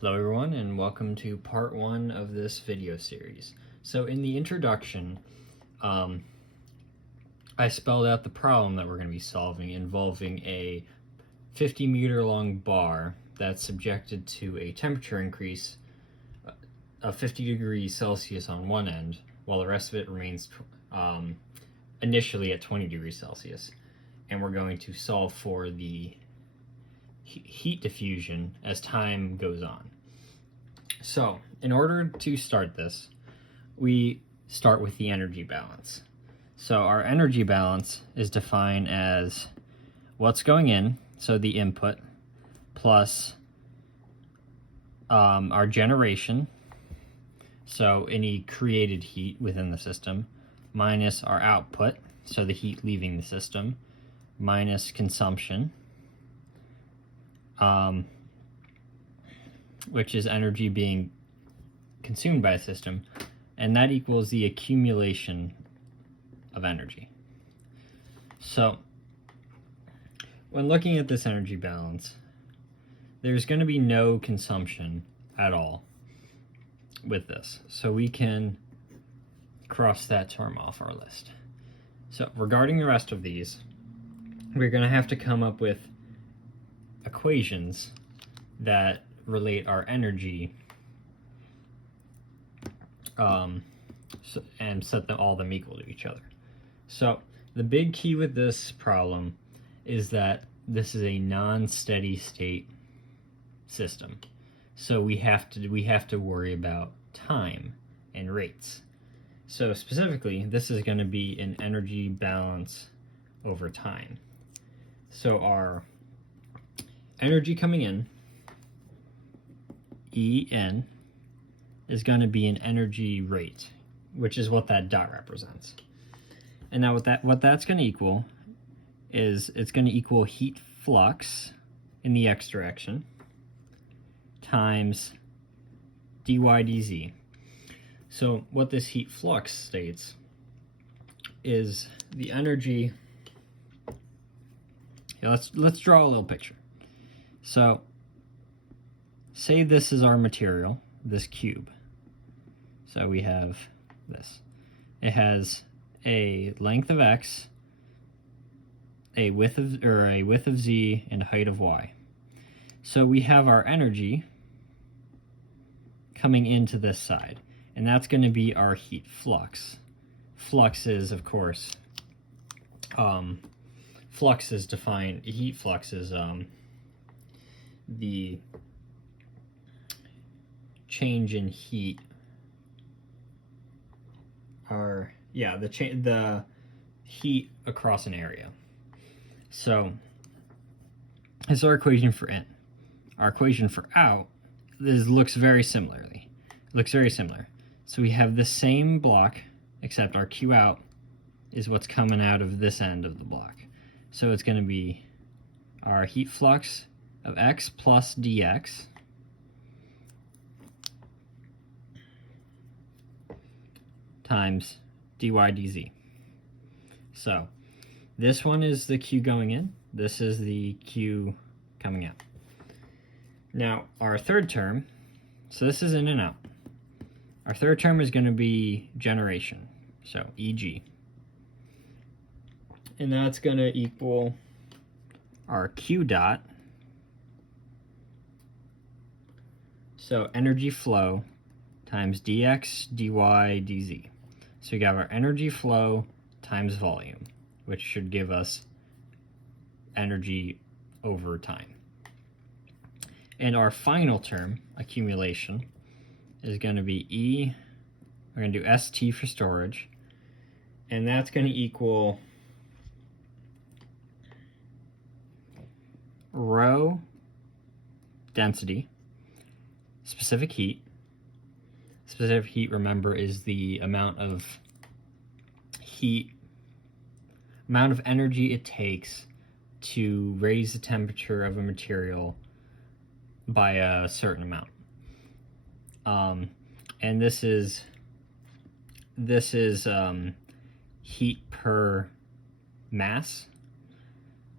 Hello everyone, and welcome to part one of this video series. So in the introduction, I spelled out the problem that we're going to be solving involving a 50-meter long bar that's subjected to a temperature increase of 50 degrees Celsius on one end, while the rest of it remains initially at 20 degrees Celsius. And we're going to solve for the heat diffusion as time goes on. So, in order to start this, we start with the energy balance. So our energy balance is defined as what's going in, so the input, plus our generation, so any created heat within the system, minus our output, so the heat leaving the system, minus consumption, which is energy being consumed by a system, and that equals the accumulation of energy. So when looking at this energy balance, there's going to be no consumption at all with this, so we can cross that term off our list. So regarding the rest of these, we're going to have to come up with equations that relate our energy and set all them equal to each other. So the big key with this problem is that this is a non-steady state system. So we have to worry about time and rates. So specifically, this is going to be an energy balance over time. So our energy coming in, En, is going to be an energy rate, which is what that dot represents. And now what that's going to equal is it's going to equal heat flux in the x direction times dy dz. So what this heat flux states is the energy. Let's draw a little picture. So say this is our material, this cube. So we have this. It has a length of x, a width of z, and a height of y. So we have our energy coming into this side, and that's going to be our heat flux. Flux is, of course, flux is defined. Heat flux is the change in heat, or the heat across an area. So this is our equation for in. Our equation for out looks very similar. So we have the same block, except our Q out is what's coming out of this end of the block. So it's going to be our heat flux of x plus dx times dy dz. So this one is the Q going in, this is the Q coming out. Now our third term, so this is in and out. Our third term is going to be generation, so Eg. And that's going to equal our Q dot, so energy flow times dx, dy, dz. So we got our energy flow times volume, which should give us energy over time. And our final term, accumulation, is going to be E, we're going to do ST for storage, and that's going to equal rho density, specific heat. Specific heat, remember, is the amount of energy it takes to raise the temperature of a material by a certain amount. And this is heat per mass.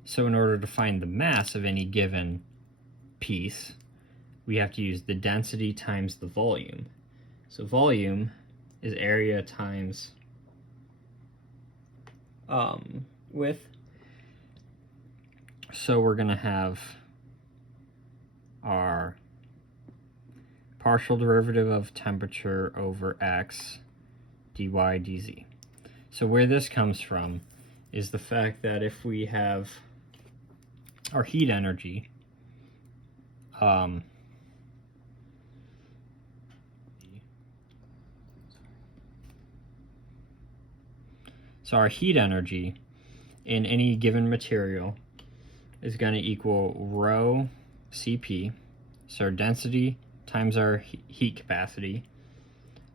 So in order to find the mass of any given piece, we have to use the density times the volume. So volume is area times width. So we're going to have our partial derivative of temperature over x dy dz. So where this comes from is the fact that if we have our heat energy, so our heat energy in any given material is going to equal rho Cp, so our density times our heat capacity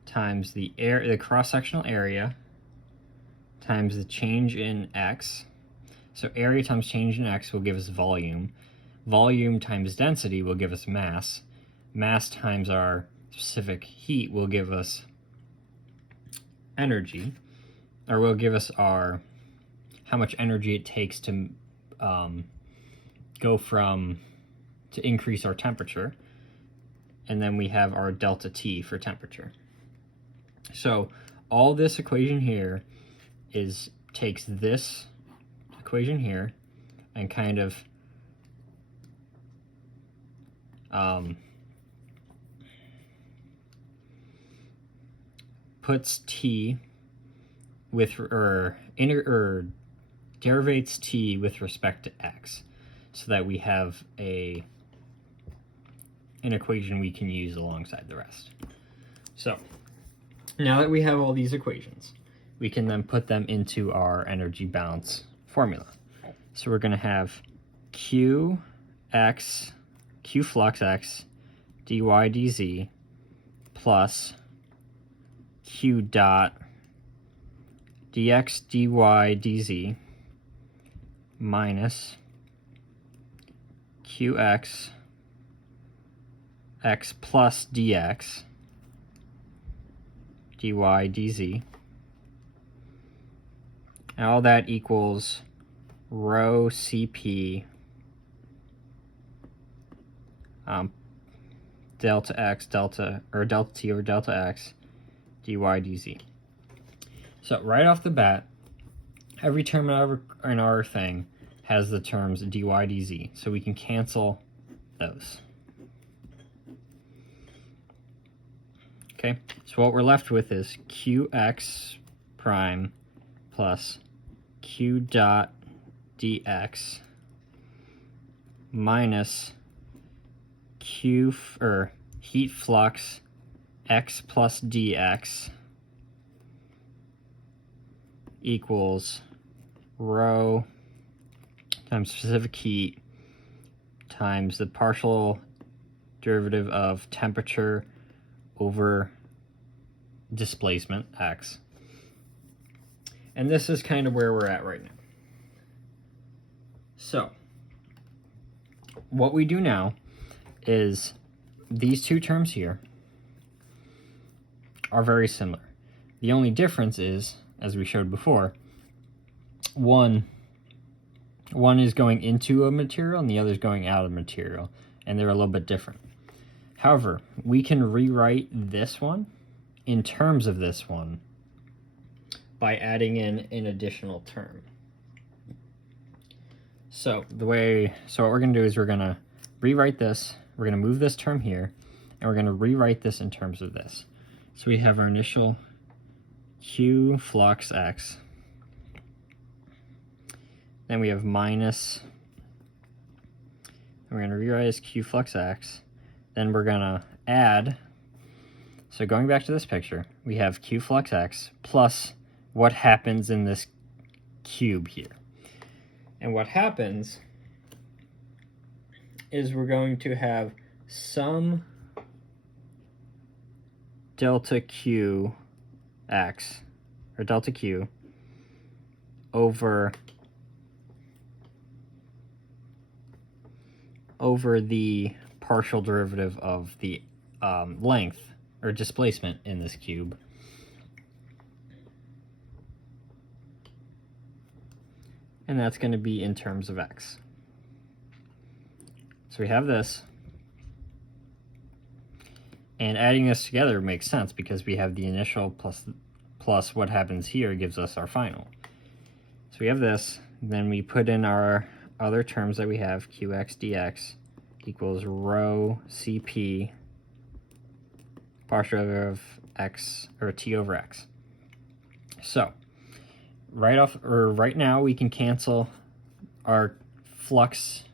times the cross-sectional area times the change in x. So area times change in x will give us volume. Volume times density will give us mass. Mass times our specific heat will give us energy, or will give us how much energy it takes to to increase our temperature. And then we have our delta T for temperature. So all this equation here takes this equation here and kind of puts T with derivates T with respect to x, so that we have an equation we can use alongside the rest. So now that we have all these equations, we can then put them into our energy balance formula. So we're going to have Q flux x dy dz plus Q dot dx dy dz minus Qx x plus dx dy dz, and all that equals rho Cp delta x delta T over delta x dy dz. So right off the bat, every term in our thing has the terms dy dz, so we can cancel those. Okay, so what we're left with is Qx prime plus Q dot dx minus heat flux x plus dx equals rho times specific heat times the partial derivative of temperature over displacement x. And this is kind of where we're at right now. So what we do now is these two terms here are very similar. The only difference is, as we showed before, one is going into a material and the other is going out of material, and they're a little bit different. However, we can rewrite this one in terms of this one by adding in an additional term. So what we're going to do is we're going to rewrite this, we're going to move this term here, and we're going to rewrite this in terms of this. So we have our initial Q flux x, then we have minus, we're going to rewrite as Q flux x, then we're going to add, so going back to this picture, we have Q flux x plus what happens in this cube here. And what happens is we're going to have some delta Q x, or delta Q, over the partial derivative of the length or displacement in this cube. And that's going to be in terms of x. So we have this. And adding this together makes sense because we have the initial plus what happens here gives us our final. So we have this, then we put in our other terms that we have, qx dx equals rho cp partial derivative of x, or t over x. So right now we can cancel our flux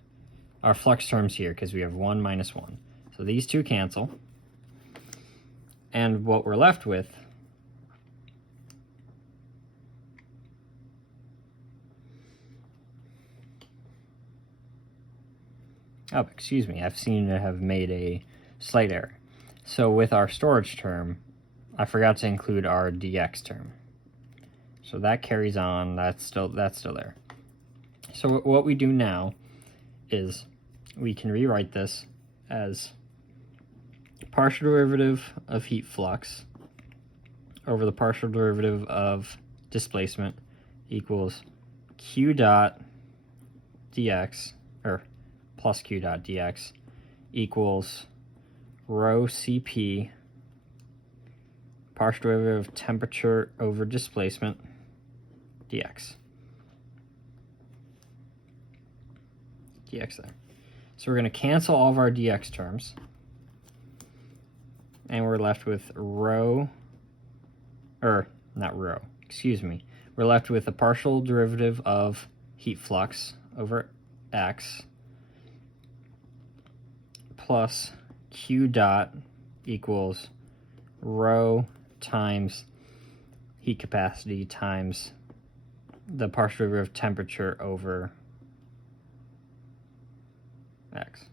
terms here because we have 1 minus 1. So these two cancel. And what we're left with oh, excuse me, I've seemed to have made a slight error. So with our storage term, I forgot to include our dx term. So that carries on, that's still there. So what we do now is we can rewrite this as partial derivative of heat flux over the partial derivative of displacement equals q dot dx, or plus q dot dx, equals rho cp partial derivative of temperature over displacement dx. Dx there. So we're going to cancel all of our dx terms, and we're left with we're left with a partial derivative of heat flux over x plus q dot equals rho times heat capacity times the partial derivative of temperature over x.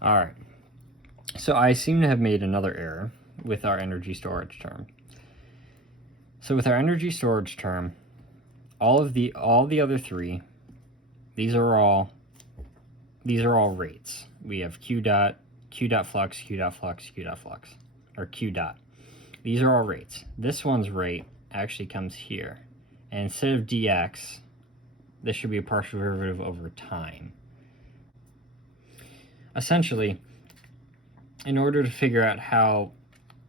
All right, so I seem to have made another error with our energy storage term. So with our energy storage term, all the other three, these are all rates. We have q dot flux, q dot flux, q dot flux, or q dot. These are all rates. This one's rate actually comes here, and instead of dx, this should be a partial derivative over time. Essentially, in order to figure out how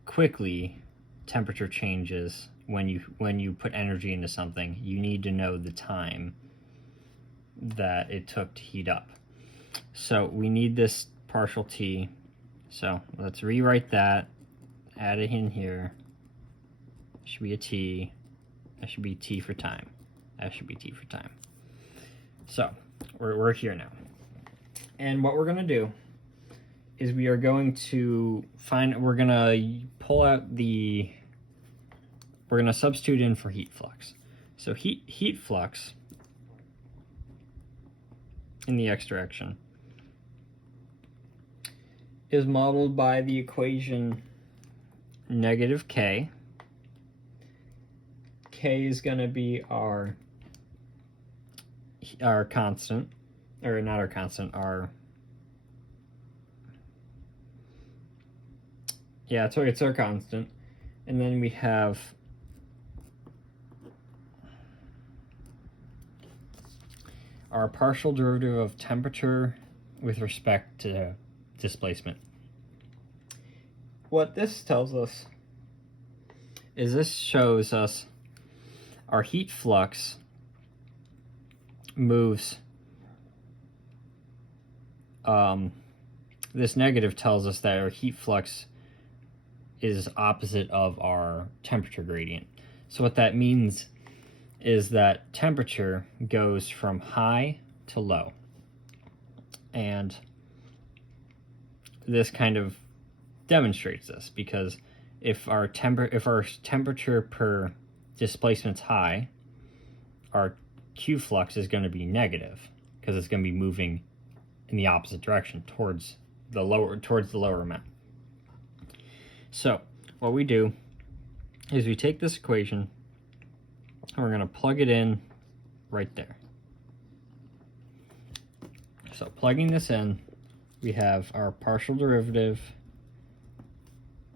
quickly temperature changes when you put energy into something, you need to know the time that it took to heat up. So we need this partial t. So let's rewrite that, add it in here. It should be a t. That should be t for time. That should be t for time. So we're here now. And what we're going to do is we're going to substitute in for heat flux. So heat flux in the x direction is modeled by the equation negative k. K is going to be our constant, or not our constant, it's our constant. And then we have our partial derivative of temperature with respect to displacement. What this tells us is this shows us our heat flux moves, this negative tells us that our heat flux is opposite of our temperature gradient. So what that means is that temperature goes from high to low. And this kind of demonstrates this, because if our temperature per displacement's high, our Q flux is going to be negative, because it's going to be moving in the opposite direction towards the lower amount. So what we do is we take this equation and we're going to plug it in right there. So plugging this in, we have our partial derivative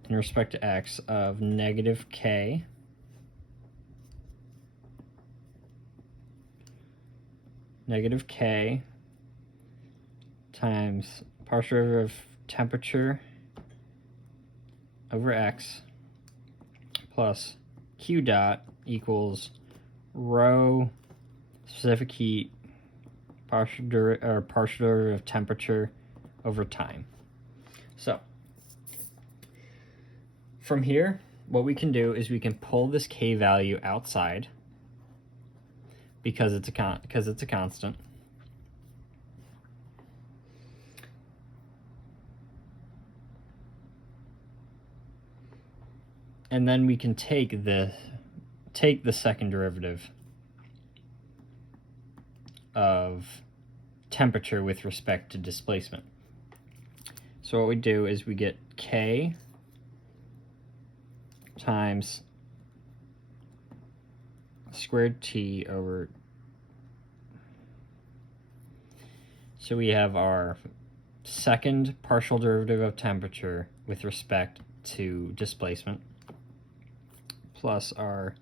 in respect to x of negative k negative K times partial derivative of temperature over X plus Q dot equals rho specific heat partial derivative of temperature over time. So from here, what we can do is we can pull this K value outside because it's a constant. And then we can take the second derivative of temperature with respect to displacement. So what we do is we get K times squared T over, so we have our second partial derivative of temperature with respect to displacement plus our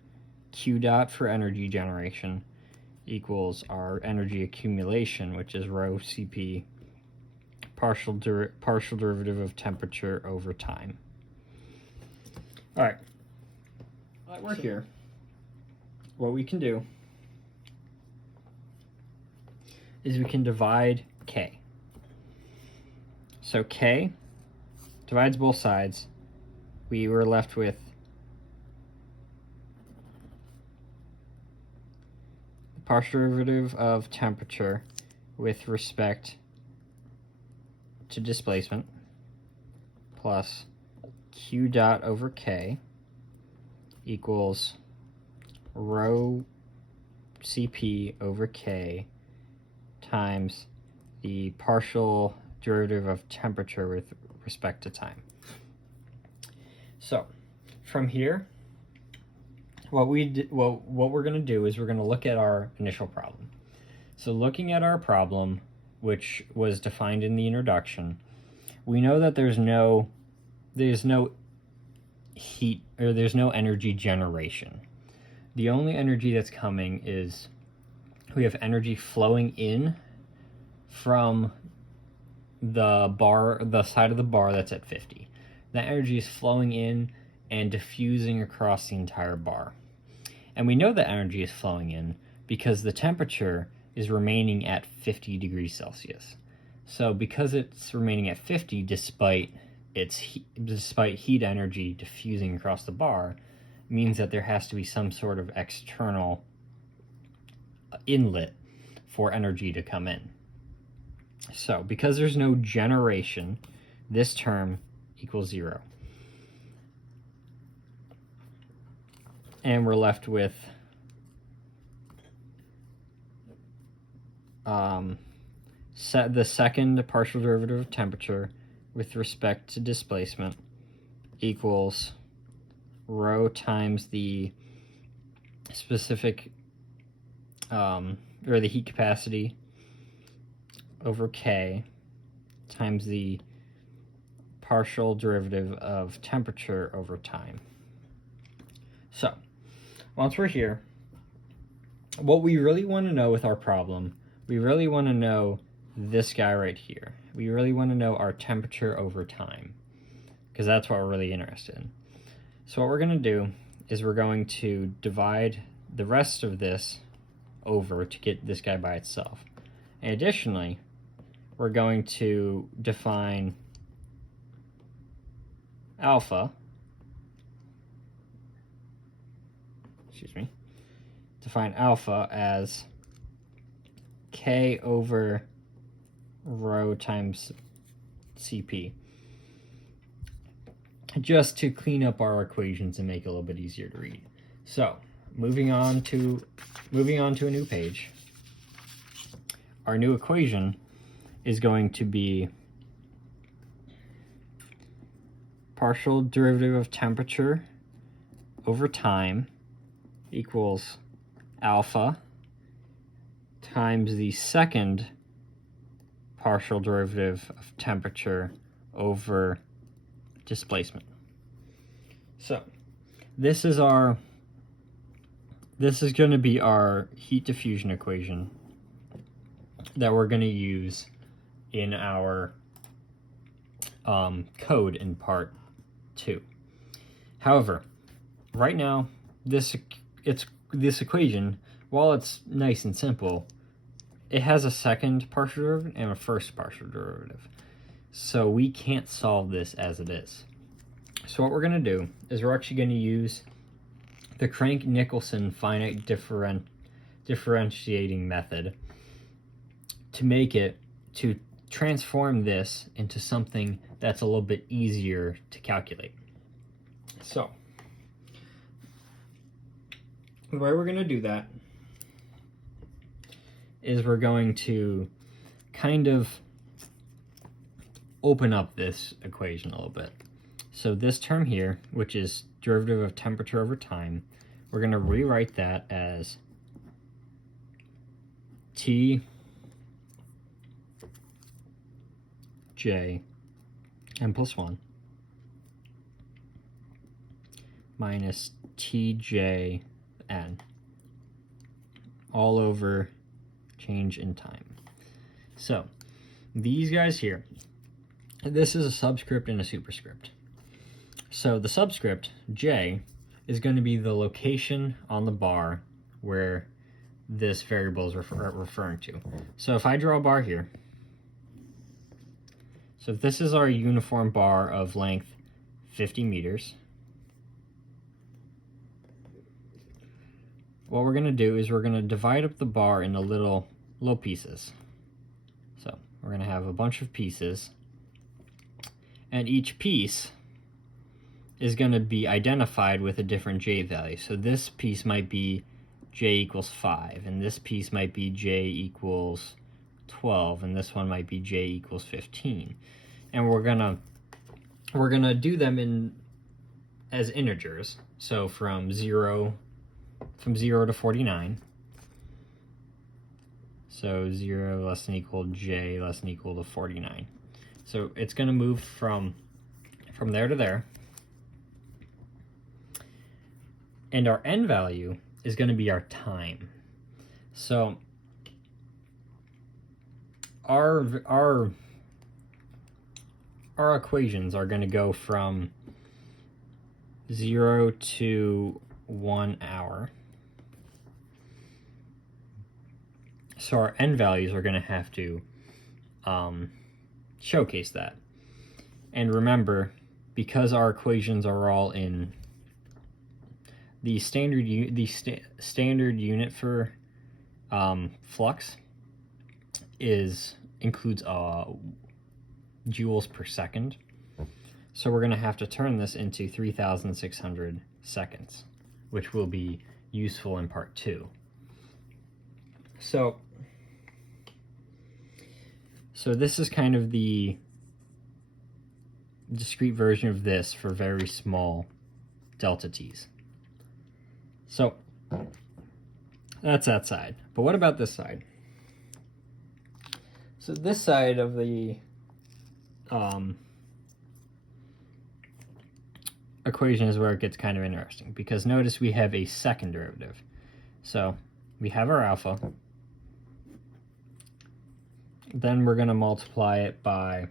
Q dot for energy generation equals our energy accumulation, which is rho Cp partial derivative of temperature over time. All right, we're here. What we can do is we can divide K. So K divides both sides. We were left with the partial derivative of temperature with respect to displacement plus Q dot over K equals rho Cp over K times the partial derivative of temperature with respect to time. So from here, what we're going to do is we're going to look at our initial problem. So looking at our problem, which was defined in the introduction, we know that there's no heat, or there's no energy generation. The only energy that's coming is we have energy flowing in from the side of the bar that's at 50. That energy is flowing in and diffusing across the entire bar. And we know that energy is flowing in because the temperature is remaining at 50 degrees Celsius. So because it's remaining at 50 despite heat energy diffusing across the bar, means that there has to be some sort of external inlet for energy to come in. So because there's no generation, this term equals 0. And we're left with the second partial derivative of temperature with respect to displacement equals rho times the specific or the heat capacity over K times the partial derivative of temperature over time. So once we're here, what we really want to know with our problem, we really want to know this guy right here. We really want to know our temperature over time, because that's what we're really interested in. So what we're going to do is we're going to divide the rest of this over to get this guy by itself. And additionally, we're going to define alpha, define alpha as K over rho times Cp, just to clean up our equations and make it a little bit easier to read. So moving on to a new page, our new equation is going to be partial derivative of temperature over time equals alpha times the second partial derivative of temperature over displacement. So this is going to be our heat diffusion equation that we're going to use in our code in part 2. However, right now, this equation, while it's nice and simple, it has a second partial derivative and a first partial derivative. So we can't solve this as it is. So what we're going to do is we're actually going to use the Crank-Nicholson finite differentiating method to transform this into something that's a little bit easier to calculate. So the way we're going to do that is we're going to kind of open up this equation a little bit. So this term here, which is derivative of temperature over time, we're going to rewrite that as T J n plus 1 minus Tj n all over change in time. So these guys here, this is a subscript and a superscript. So the subscript, j, is going to be the location on the bar where this variable is referring to. So if I draw a bar here, so if this is our uniform bar of length 50 meters, what we're going to do is we're going to divide up the bar into little pieces. So we're going to have a bunch of pieces, and each piece is going to be identified with a different j value. So this piece might be j equals 5, and this piece might be j equals 12, and this one might be j equals 15. And we're gonna do them as integers. So from 0 to 49. So 0 less than equal j less than equal to 49. So it's going to move from there to there. And our n value is going to be our time. So our equations are going to go from 0 to 1 hour. So our n values are going to have to showcase that. And remember, because our equations are all in the standard unit for flux includes joules per second. So we're going to have to turn this into 3,600 seconds, which will be useful in part 2. So this is kind of the discrete version of this for very small delta t's. So that's that side. But what about this side? So this side of the equation is where it gets kind of interesting, because notice we have a second derivative. So we have our alpha, then we're going to multiply it by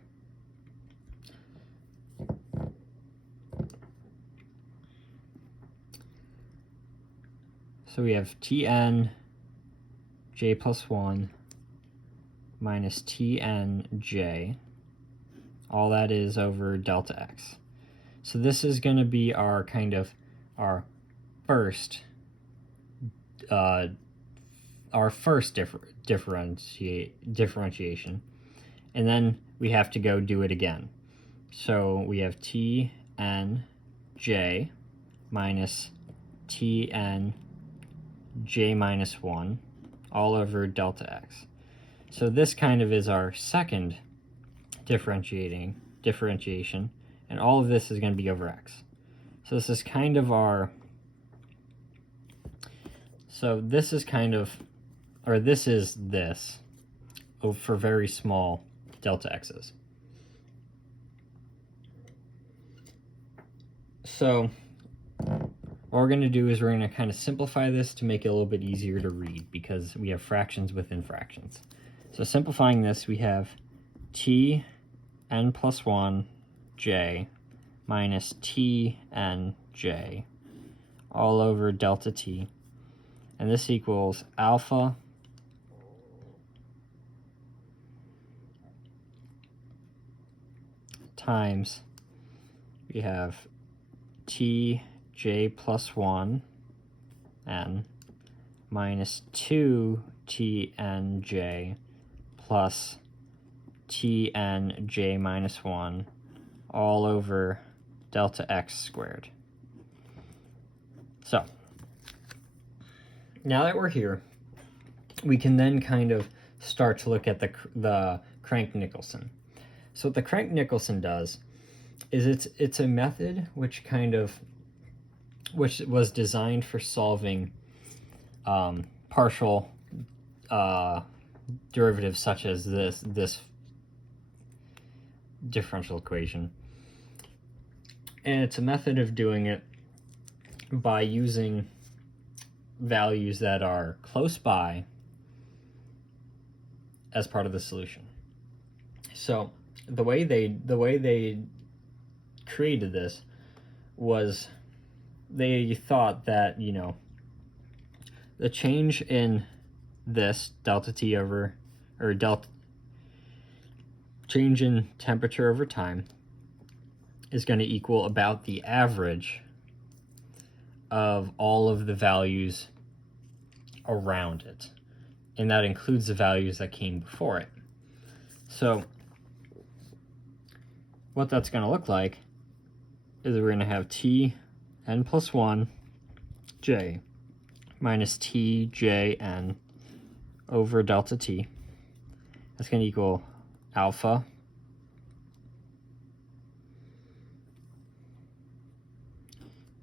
so we have Tn j plus 1 minus Tn j, all that is over delta x. So this is going to be our first differentiation, and then we have to go do it again. So we have Tn j minus Tn j minus 1 all over delta x. So this kind of is our second differentiation, and all of this is going to be over x. So this is kind of our, so this is kind of, or this is this for very small delta x's. So what we're going to do is we're going to kind of simplify this to make it a little bit easier to read, because we have fractions within fractions. So simplifying this, we have t n plus 1 j minus t n j all over delta t. And this equals alpha times, we have t j plus 1 n minus 2 t n j plus t n j minus 1 all over delta x squared. So now that we're here, we can then kind of start to look at the Crank-Nicholson. So what the Crank-Nicholson does is it's a method which was designed for solving partial derivatives such as this differential equation. And it's a method of doing it by using values that are close by as part of the solution. So the way they created this was they thought that, you know, the change in this delta t over, or change in temperature over time is going to equal about the average of all of the values around it. And that includes the values that came before it. So what that's going to look like is we're going to have t n plus 1 j minus t j n over delta t. That's going to equal alpha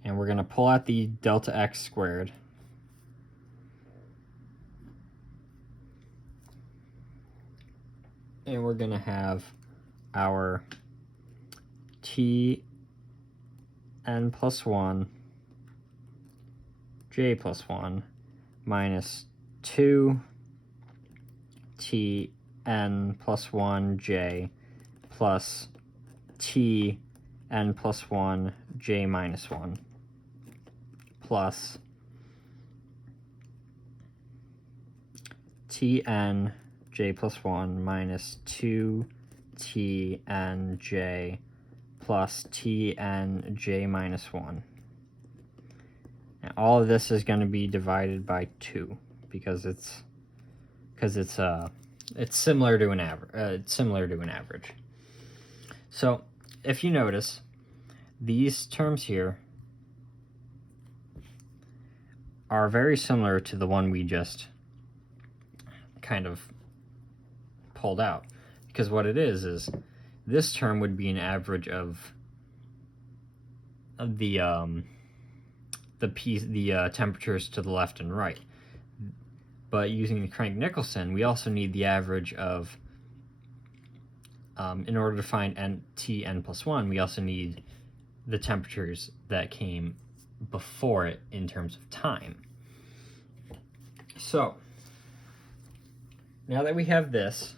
and we're going to pull out the delta x squared, and we're going to have our t n plus 1 j plus 1 minus 2 t n plus 1 j plus t n plus 1 j minus 1 plus t n j plus 1 minus 2 t n j plus t n j minus 1. And all of this is going to be divided by 2 because it's similar to an average. So if you notice, these terms here are very similar to the one we just kind of pulled out, because what it is this term would be an average of the temperatures to the left and right. But using the Crank-Nicholson, we also need the average of, in order to find t n plus 1, we also need the temperatures that came before it in terms of time. So now that we have this,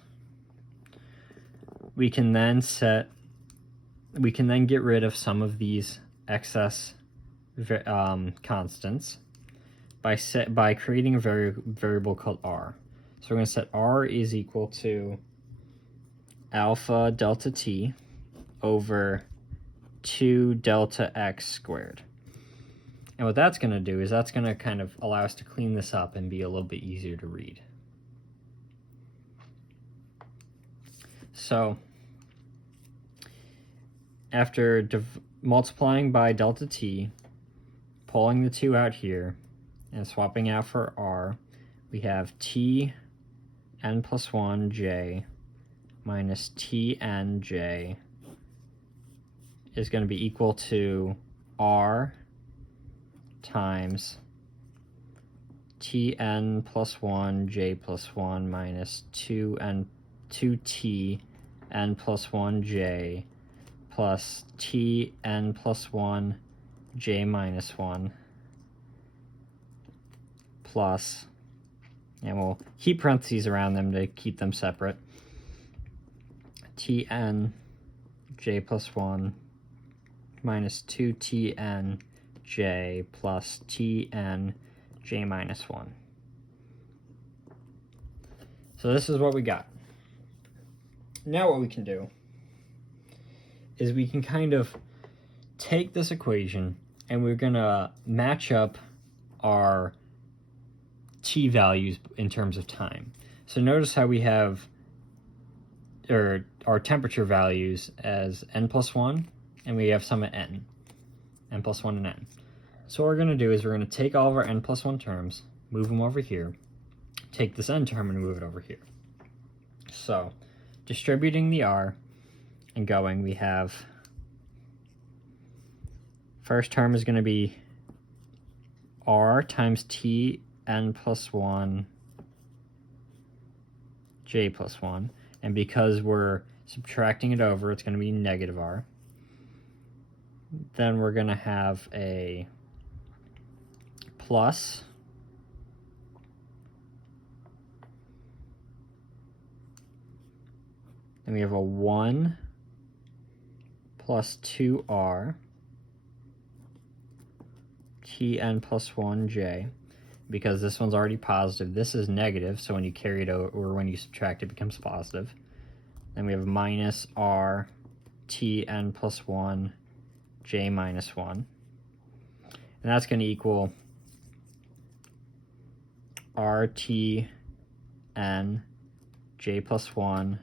we can then get rid of some of these excess constants by creating a variable called r. So we're going to set r is equal to alpha delta t over 2 delta x squared. And what that's going to do is that's going to kind of allow us to clean this up and be a little bit easier to read. So after multiplying by delta t, pulling the 2 out here, and swapping out for r, we have t n plus 1 j minus t n j is going to be equal to r times t n plus 1 j plus 1 minus 2t n plus 1 j plus t n plus 1 j minus 1 plus and we'll keep parentheses around them to keep them separate. Tn j plus 1 minus 2Tn j plus Tn j minus 1. So this is what we got. Now what we can do is we can kind of take this equation and we're going to match up our t values in terms of time. So notice how we have our temperature values as n plus 1, and we have some at n plus 1 and n. So what we're going to do is we're going to take all of our n plus 1 terms, move them over here, take this n term and move it over here. So distributing the r and going, we have first term is going to be r times t n plus 1 j plus 1, and because we're subtracting it over, it's going to be negative r. Then we're going to have a plus then we have a 1 plus 2r tn plus 1j. Because this one's already positive, this is negative, so when you carry it over, or when you subtract, it becomes positive. Then we have minus r tn plus 1 j minus 1. And that's going to equal rtn j plus 1.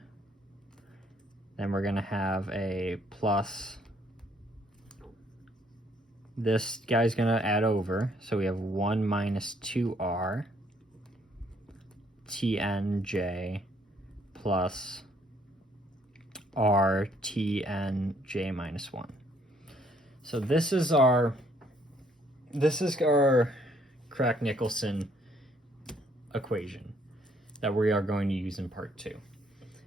Then we're going to have a plus, this guy's going to add over, so we have 1 minus 2r tnj plus r tnj minus 1. So this is our Crank-Nicholson equation that we are going to use in part 2.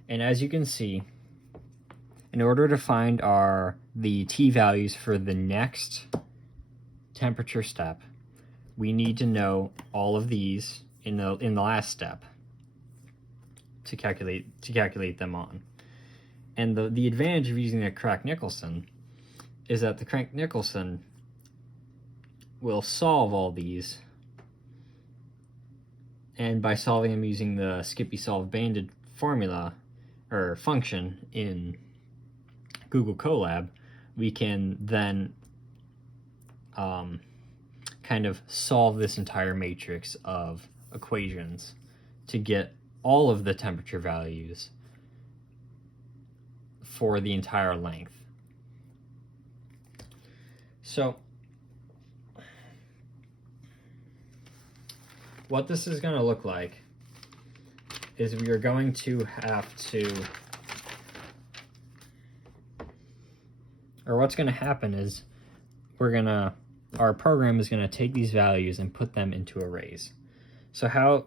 And as you can see, in order to find the t values for the next temperature step, we need to know all of these in the last step to calculate them on. And the advantage of using a Crank-Nicholson is that the Crank-Nicholson will solve all these, and by solving them using the Skippy solve banded formula or function in Google Colab, we can then kind of solve this entire matrix of equations to get all of the temperature values for the entire length. So what this is going to look like is we are going to have to, or what's going to happen is our program is going to take these values and put them into arrays. So how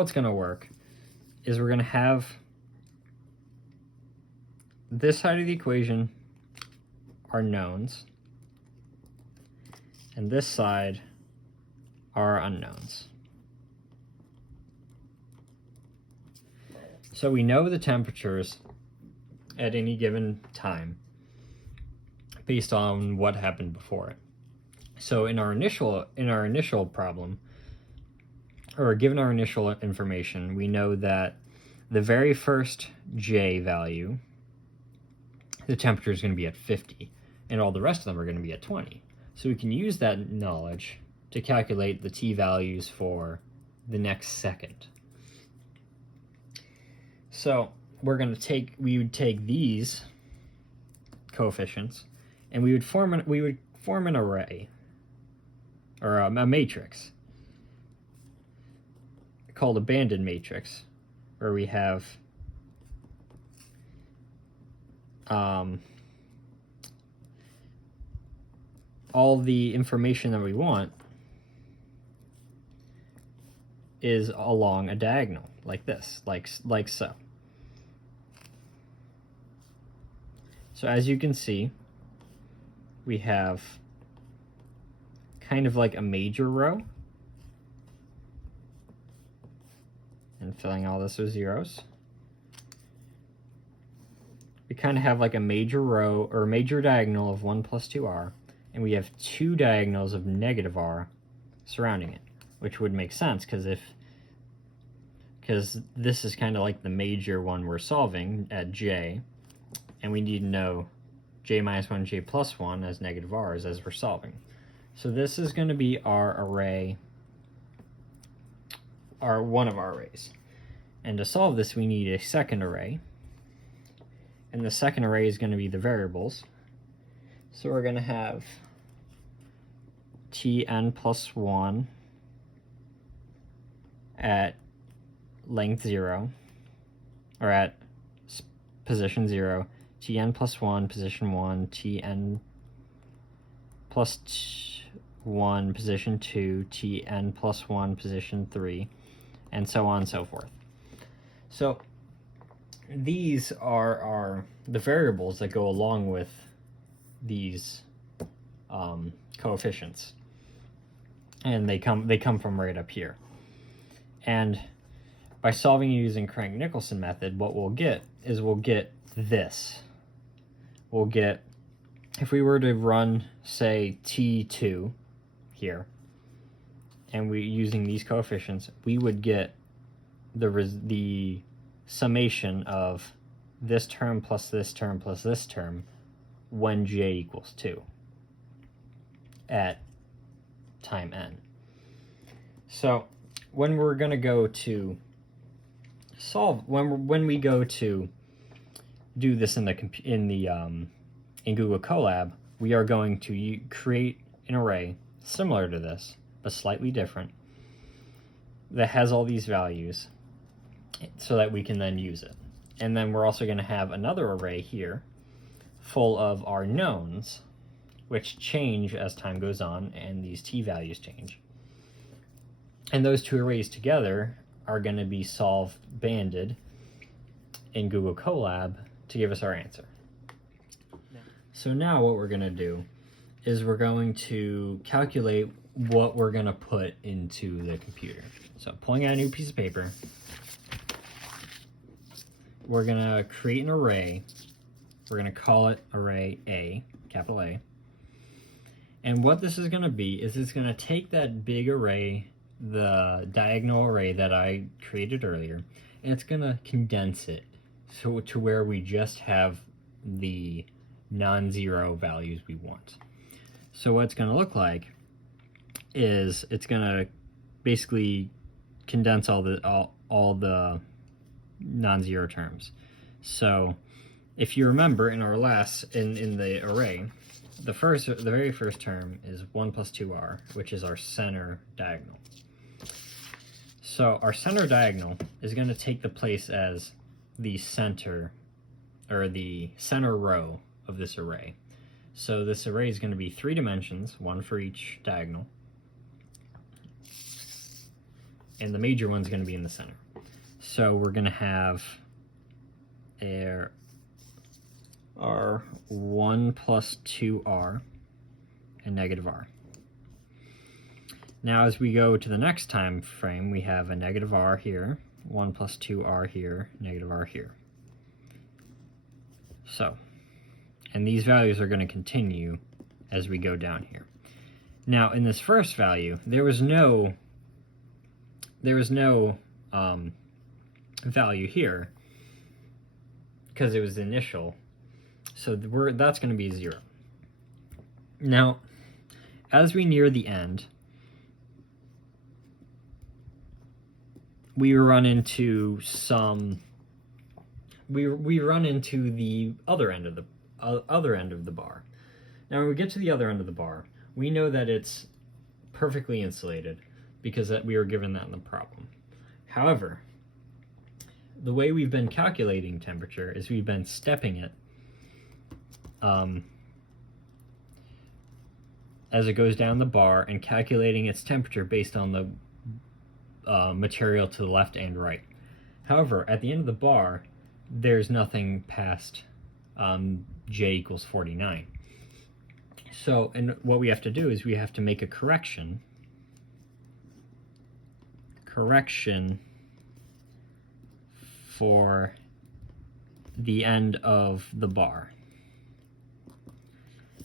it's going to work is we're going to have this side of the equation are knowns, and this side are unknowns. So we know the temperatures at any given time based on what happened before it. So in our initial problem, or given our initial information, we know that the very first J value, the temperature is going to be at 50, and all the rest of them are going to be at 20. So we can use that knowledge to calculate the T values for the next second. So we would take these coefficients, and we would form an array, or a matrix called a banded matrix, where we have all the information that we want is along a diagonal, like this, like so. So as you can see, we have kind of like a major row, and filling all this with zeros. We kind of have like a major row or major diagonal of 1 plus 2r, and we have two diagonals of negative r surrounding it, which would make sense because this is kind of like the major one we're solving at j, and we need to know j minus 1, j plus 1 as negative r's as we're solving. So this is going to be our array, one of our arrays. And to solve this, we need a second array. And the second array is going to be the variables. So we're going to have tn plus 1 at length 0, or at position 0, tn plus 1, position 1, tn plus 1, position 2, tn plus 1, position 3, and so on and so forth. So these are the variables that go along with these coefficients, and they come from right up here. And by solving using Crank-Nicholson method, what we'll get is this. We'll get, if we were to run, say, T2 here, and we using these coefficients, we would get the summation of this term plus this term plus this term when j equals 2 at time n. So when we're going to go to solve, when we go to do this in Google Colab, we are going to create an array similar to this, but slightly different, that has all these values so that we can then use it. And then we're also going to have another array here full of our knowns, which change as time goes on and these t values change. And those two arrays together are going to be banded in Google Colab to give us our answer. So now what we're going to do is we're going to calculate what we're going to put into the computer. So pulling out a new piece of paper, we're going to create an array. We're going to call it array A, capital A. And what this is going to be is it's going to take that big array, the diagonal array that I created earlier, and it's going to condense it so to where we just have the non-zero values we want. So what it's going to look like is it's going to basically condense all the non-zero terms. So if you remember in our in the array, the very first term is 1 plus 2r, which is our center diagonal. So our center diagonal is going to take the place as the center, or the center row of this array. So this array is going to be 3 dimensions, one for each diagonal, and the major one's going to be in the center. So we're going to have our 1 plus 2r and negative r. Now as we go to the next time frame, we have a negative r here, 1 plus 2r here, negative r here. So, and these values are going to continue as we go down here. Now in this first value, there was no value here because it was initial, so that's going to be 0. Now as we near the end, we run into the other end of the bar. Now when we get to the other end of the bar, we know that it's perfectly insulated because we were given that in the problem. However, the way we've been calculating temperature is we've been stepping it as it goes down the bar and calculating its temperature based on the material to the left and right. However, at the end of the bar, there's nothing past j equals 49. So, and what we have to do is we have to make a correction for the end of the bar.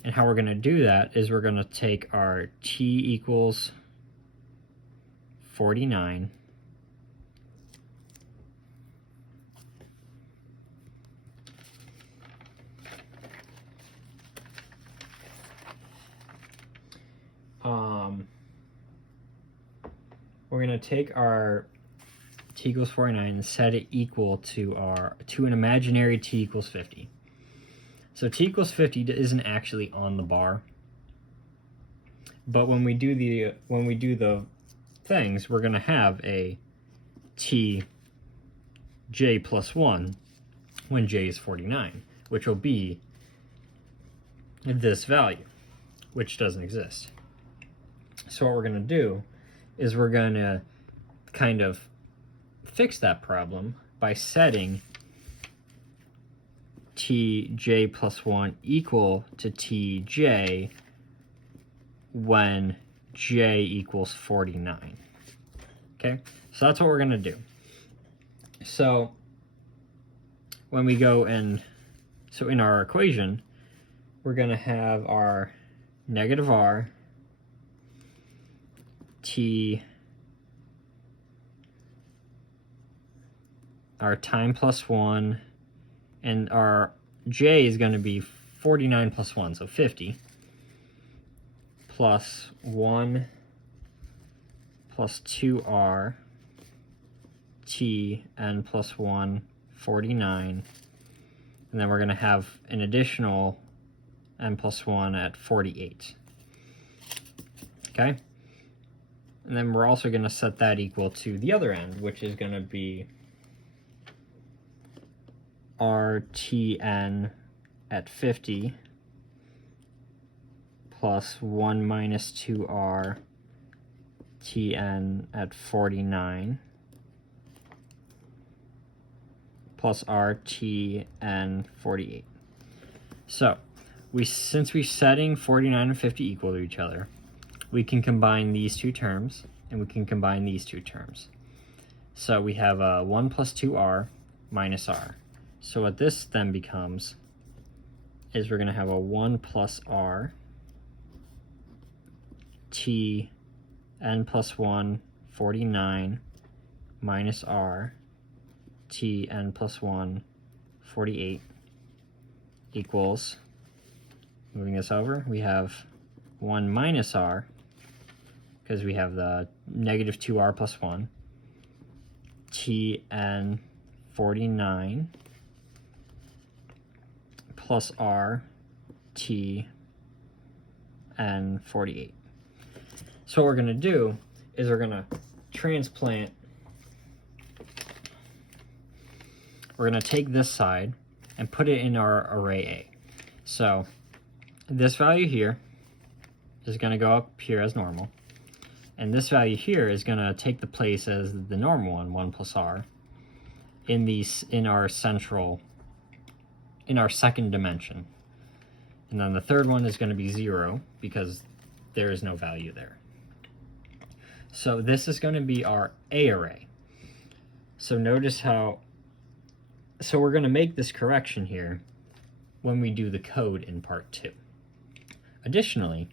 And how we're going to do that is we're going to take our t equals 49 we're going to take our t equals 49 and set it equal to an imaginary t equals 50. So t equals 50 isn't actually on the bar, but when we do the things, we're going to have a t j plus 1 when j is 49, which will be this value, which doesn't exist. So what we're going to do is we're going to kind of fix that problem by setting tj plus 1 equal to tj when j equals 49. Okay, so that's what we're going to do. So when we go in our equation, we're going to have our negative r t, our time plus 1, and our j is going to be 49 plus 1, so 50, plus 1 plus 2r t n plus 1, 49, and then we're going to have an additional n plus 1 at 48. Okay? And then we're also going to set that equal to the other end, which is going to be rtn at 50 plus 1 minus 2r tn at 49 plus rtn 48. So since we're setting 49 and 50 equal to each other, we can combine these two terms, and we can combine these two terms. So we have 1 plus 2r minus r. So what this then becomes is we're going to have a 1 plus r t n plus 1, 49 minus r t n plus 1, 48 equals, moving this over, we have 1 minus r, because we have the negative 2r plus 1, tn 49 plus r t n 48. So what we're going to do is we're going to transplant, we're going to take this side and put it in our array A. So this value here is going to go up here as normal, and this value here is going to take the place as the normal one, 1 plus r, in our second dimension. And then the third one is going to be 0 because there is no value there. So this is going to be our A array. So notice how, so we're going to make this correction here when we do the code in part 2. Additionally,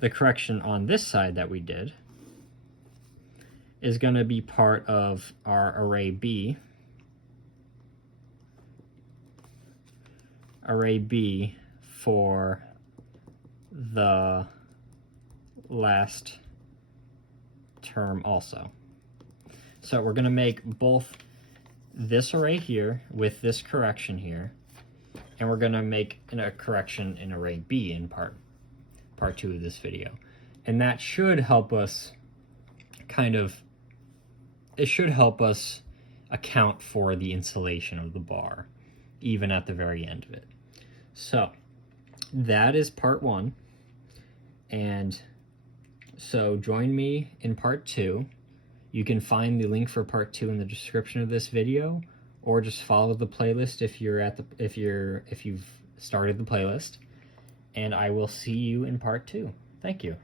the correction on this side that we did is going to be part of our array B. Array B for the last term also. So we're going to make both this array here with this correction here, and we're going to make a correction in array B in part 2 of this video. And that should help us it should help us account for the insulation of the bar, even at the very end of it. So that is part 1. And so join me in part 2. You can find the link for part 2 in the description of this video, or just follow the playlist if you've started the playlist. And I will see you in part 2. Thank you.